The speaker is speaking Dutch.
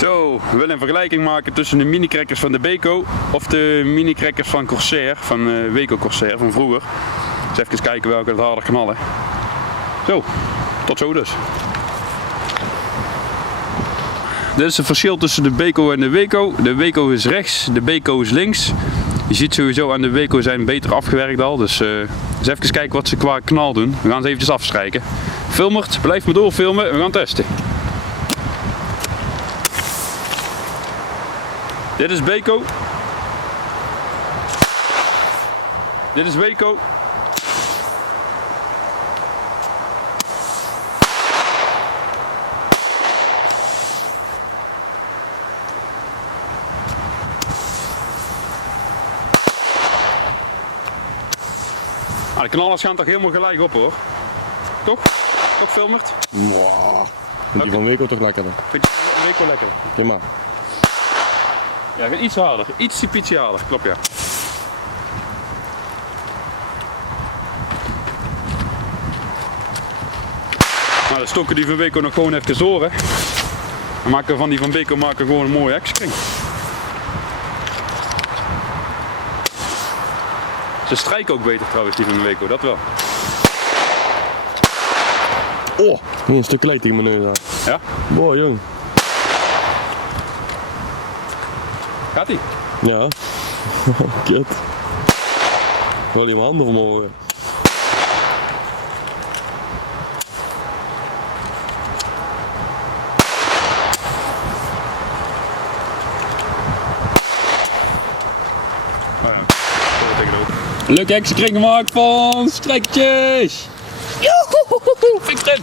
Zo, we willen een vergelijking maken tussen de mini-crackers van de Beko of de mini-crackers van Corsair, van Weco Corsair van vroeger. Dus even kijken welke het harder knallen. Zo, tot zo dus. Dit is het verschil tussen de Beko en de Weco. De Weco is rechts, de Beko is links. Je ziet sowieso aan de Weco zijn beter afgewerkt al, dus eens even kijken wat ze qua knal doen. We gaan ze eventjes afstrijken. Filmert, blijf maar doorfilmen, we gaan testen. Dit is Beko. Dit is Weco. De knallers gaan toch helemaal gelijk op hoor. Toch? Toch Filmert? Wow. Vind die van Weco toch lekkerder? Vind je van Weco lekker? Prima. Ja, iets harder. Ietsje harder, klopt ja. Nou, de stokken die van Weco nog gewoon even door hè. Dan maken we van die van Beko gewoon een mooie hekskring. Ze strijken ook beter trouwens, die van de Weco, dat wel. Oh, een stuk kleed tegen mijn neus aan. Ja? Boah, jong. Gaat ie? Ja. Kut. Wil je mijn handen omhoog? Leuk hekskring gemaakt van strijkjes! Joehoehoe! Fix erin!